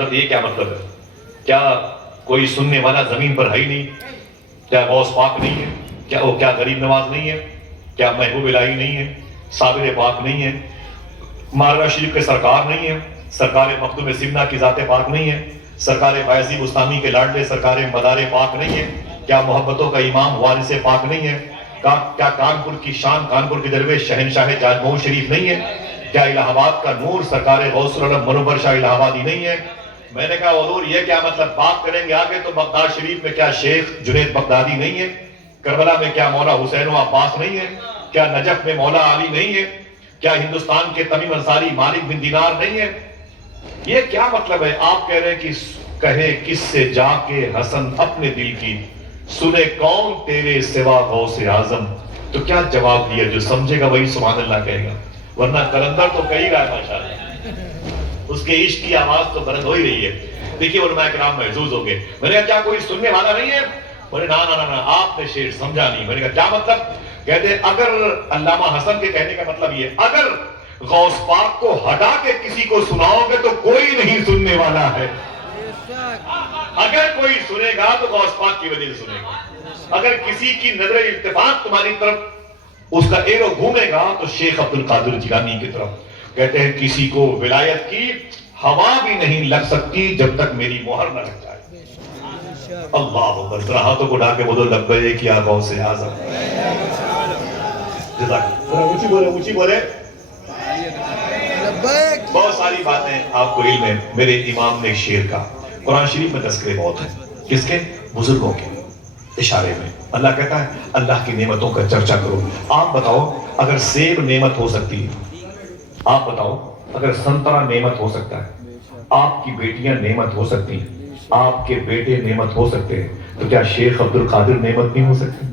حضرت یہ کیا مطلب ہے؟ کیا کوئی سننے والا زمین پر ہے ہی نہیں؟ کیا غوث پاک نہیں ہے؟ کیا غریب نواز نہیں ہے؟ کیا محبوب الہی نہیں ہے؟ صابر پاک نہیں ہے؟ مارا شریف کے سرکار نہیں ہے؟ سرکار مخدوم سمنا کی ذات پاک نہیں ہے؟ سرکار بایزید بستامی کے لاڈلے سرکار مدار پاک نہیں ہے؟ کیا محبتوں کا امام وارث پاک نہیں ہے؟ کیا کانپور کی شان کانپور کے درویش شہنشاہ جاجمہور شریف نہیں ہے؟ کیا الہ آباد کا نور سرکار غوث العالم منور شاہ الہ آبادی نہیں ہے؟ میں نے کہا حضور یہ کیا مطلب؟ بات کریں گے آگے تو بغداد شریف میں کیا شیخ جنید بغدادی نہیں ہے؟ کربلا میں کیا مولا حسین و عباس نہیں ہے؟ کیا نجف میں مولا علی نہیں ہے؟ کیا ہندوستان کے تمیم انصاری مالک بن دینار نہیں ہے؟ یہ کیا مطلب ہے؟ آپ کہہ رہے ہیں کہ کہے کس سے جا کے حسن اپنے دل کی، سنے کون تیرے سوا غوث اعظم؟ تو کیا جواب دیا؟ جو سمجھے گا وہی سبحان اللہ کہے گا، ورنہ کلندر تو کہی رہا ہے ماشاءاللہ، اس کے عشق کی آواز تو بلند ہو ہی رہی ہے۔ دیکھیے علماء کرام محظوظ ہو گئے۔ میں نے کہا کیا کوئی سننے والا نہیں ہے؟ میں نے نا آپ نے شعر سمجھا نہیں۔ میں نے کہا کیا مطلب؟ کہتے اگر علامہ حسن کے کہنے کا مطلب یہ، اگر غوث پاک کو ہٹا کے کسی کو سناؤ گے تو کوئی نہیں سننے والا ہے، اگر کوئی سنے گا تو غوث پاک کی وجہ سے سنے گا، اگر کسی کی نظر التفات تمہاری طرف اس کا ایرو گھومے گا تو شیخ عبد القادر جیلانی کی طرف۔ کہتے ہیں کسی کو ولایت کی ہوا بھی نہیں لگ سکتی جب تک میری مہر نہ لگ جائے۔ اللہ اکبر، ذرا ہاتھوں کو اٹھا کے بولو لبیک یا غوث اعظم۔ اونچی بولے اونچی بولے۔ بہت ساری باتیں آپ کو علم ہے۔ میرے امام نے شعر کا، قرآن شریف میں تذکرے بہت ہیں، کس کے؟ بزرگوں کے اشارے میں۔ اللہ کہتا ہے اللہ کی نعمتوں کا چرچا کرو۔ آپ بتاؤ اگر سیب نعمت ہو سکتی ہے، آپ بتاؤ اگر سنترا نعمت ہو سکتا ہے، آپ کی بیٹیاں نعمت ہو سکتی ہیں، آپ کے بیٹے نعمت ہو سکتے ہیں، تو کیا شیخ عبد القادر نعمت نہیں ہو سکتے؟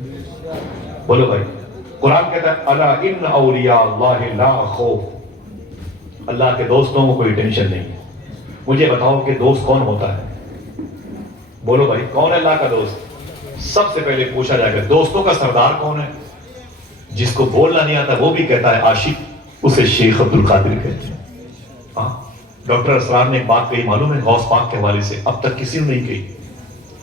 بولو بھائی، قرآن کہتا ہے الا ان اولیاء اللہ لا خوف، اللہ کے دوستوں کو کوئی ٹینشن نہیں ہے۔ مجھے بتاؤ کہ دوست کون ہوتا ہے؟ بولو بھائی کون ہے اللہ کا دوست؟ سب سے پہلے پوچھا جائے گا دوستوں کا سردار کون ہے؟ جس کو بولنا نہیں آتا وہ بھی کہتا ہے عاشق، اسے شیخ عبد القادر کہتے ہیں۔ ہاں، ڈاکٹر اسرار نے ایک بات کہی معلوم ہے غوث پاک کے حوالے سے، اب تک کسی نے نہیں کہی۔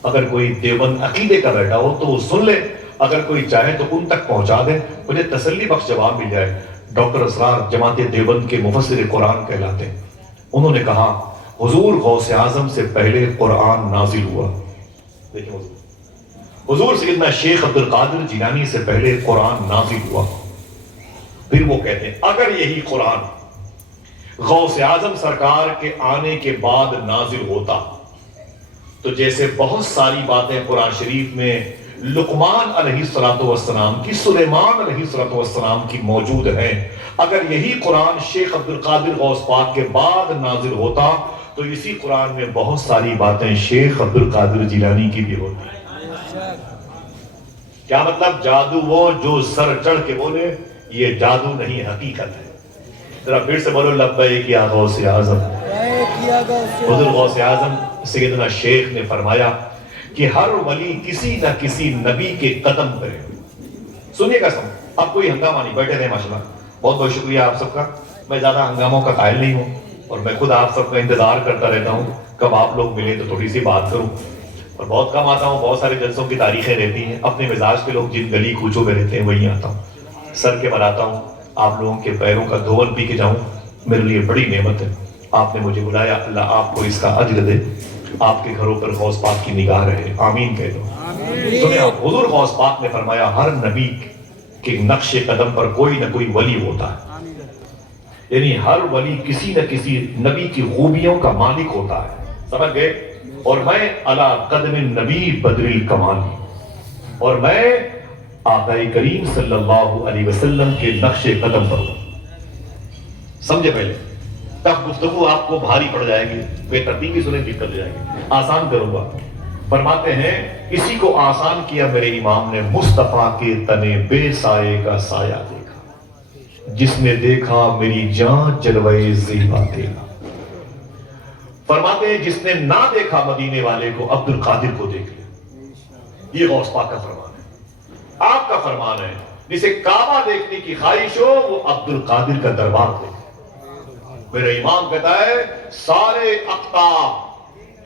اگر کوئی دیوبند عقیدے کا بیٹھا ہو تو وہ سن لے، اگر کوئی چاہے تو ان تک پہنچا دے، مجھے تسلی بخش جواب مل جائے۔ ڈاکٹر اسرار جماعت دیوبند کے مفسر قرآن کہلاتے ہیں۔ انہوں نے کہا حضور غوث اعظم سے پہلے قرآن نازل ہوا۔ دیکھیں حضور سیدنا شیخ عبد القادر جیلانی سے پہلے قرآن نازل ہوا۔ پھر وہ کہتے ہیں اگر یہی قرآن غوث اعظم سرکار کے آنے کے بعد نازل ہوتا تو جیسے بہت ساری باتیں قرآن شریف میں لقمان علیہ السلام کی، سلیمان علیہ السلام کی موجود ہیں، اگر یہی قرآن شیخ عبد القادر غوث پاک کے بعد نازل ہوتا تو اسی قرآن میں بہت ساری باتیں شیخ عبد القادر جیلانی کی بھی ہوتی۔ کیا مطلب؟ جادو وہ جو سر چڑھ کے بولے یہ جادو نہیں حقیقت ہے۔ ذرا پھر سے بولو لبیک یا غوث اعظم۔ حضور غوث اعظم سیدنا شیخ نے فرمایا کہ ہر ولی کسی نہ کسی نبی کے قدم کرے۔ سنیے گا سب، اب کوئی ہنگامہ نہیں، بیٹھے رہے ماشاءاللہ۔ بہت بہت شکریہ آپ سب کا، میں زیادہ ہنگاموں کا قائل نہیں ہوں، اور میں خود آپ سب کا انتظار کرتا رہتا ہوں کب آپ لوگ ملیں تو تھوڑی سی بات کروں، اور بہت کم آتا ہوں، بہت سارے جلسوں کی تاریخیں رہتی ہیں، اپنے مزاج کے لوگ جن گلی کوچوں میں رہتے ہیں وہیں آتا ہوں، سر کے بل آتا ہوں، آپ لوگوں کے پیروں کا دھول پی کے جاؤں، میرے لیے بڑی نعمت ہے۔ آپ نے مجھے بلایا، اللہ آپ کو اس کا اجر دے، آپ کے گھروں پر غوث پاک کی نگاہ رہے، آمین کہہ دو۔ سنیں آپ، حضور غوث پاک نے فرمایا ہر نبی کے نقش قدم پر کوئی نہ کوئی ولی ہوتا ہے، یعنی ہر ولی کسی نہ کسی نبی کی خوبیوں کا مالک ہوتا ہے، سمجھ گئے؟ اور میں علی قدم نبی بدر الکمالی، اور میں آقا کریم صلی اللہ علیہ وسلم کے نقش قدم پر ہوں۔ سمجھے پہلے، تب گفتگو آپ کو بھاری پڑ جائے گی، بے ترتیبی سنیں دقت ہو جائے گی، آسان کروں گا۔ فرماتے ہیں اسی کو آسان کیا میرے امام نے، مصطفیٰ کے تنے بے سائے کا سایہ دیکھا، جس نے دیکھا میری جان جلوے زیبا دیکھا۔ فرماتے ہیں جس نے نہ دیکھا مدینے والے کو عبد القادر کو دیکھ لیا۔ یہ غوث پاک کا فرمان ہے، آپ کا فرمان ہے، جسے کعبہ دیکھنے کی خواہش ہو وہ عبد القادر کا دربار دیکھے۔ میرا امام کہتا ہے سارے اقطاب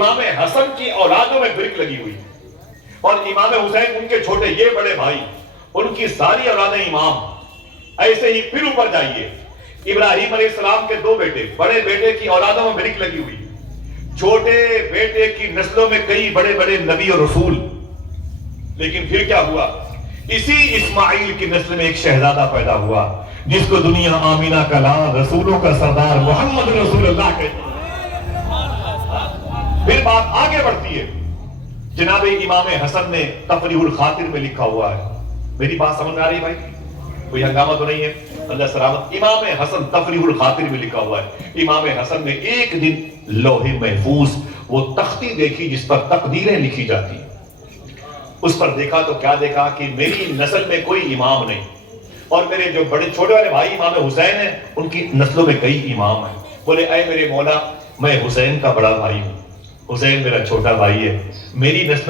امام حسن کی اولادوں میں برک لگی ہوئی اور امام حسین ان کے چھوٹے یہ بڑے بھائی ان کی ساری اولادیں امام. ایسے ہی پھر اوپر جائیے, ابراہیم علیہ السلام کے 2 بیٹے, بڑے بیٹے کی اولادوں میں برک لگی ہوئی, چھوٹے بیٹے کی نسلوں میں کئی بڑے بڑے نبی اور رسول. لیکن پھر کیا ہوا, اسی اسماعیل کی نسل میں ایک شہزادہ پیدا ہوا جس کو دنیا آمینہ کا لال, رسولوں کا سردار محمد رسول اللہ کہتے ہیں. پھر بات آگے بڑھتی ہے, جناب امام حسن نے تفریح الخاطر میں لکھا ہوا ہے. میری بات سمجھ آ رہی ہے بھائی, کوئی ہنگامہ تو نہیں ہے؟ اللہ سلامت. امام حسن تفریح الخاطر میں لکھا ہوا ہے, امام حسن نے ایک دن لوح محفوظ وہ تختی دیکھی جس پر تقدیریں لکھی جاتی ہیں. اس پر دیکھا تو کیا دیکھا کہ میری نسل میں کوئی امام نہیں, اور میرے جو بڑے چھوٹے والے بھائی امام حسین ہیں ان کی نسلوں میں کئی امام ہیں. بولے اے میرے مولا, میں حسین کا بڑا بھائی ہوں, حسین میرا چھوٹا بھائی ہے, میری نسل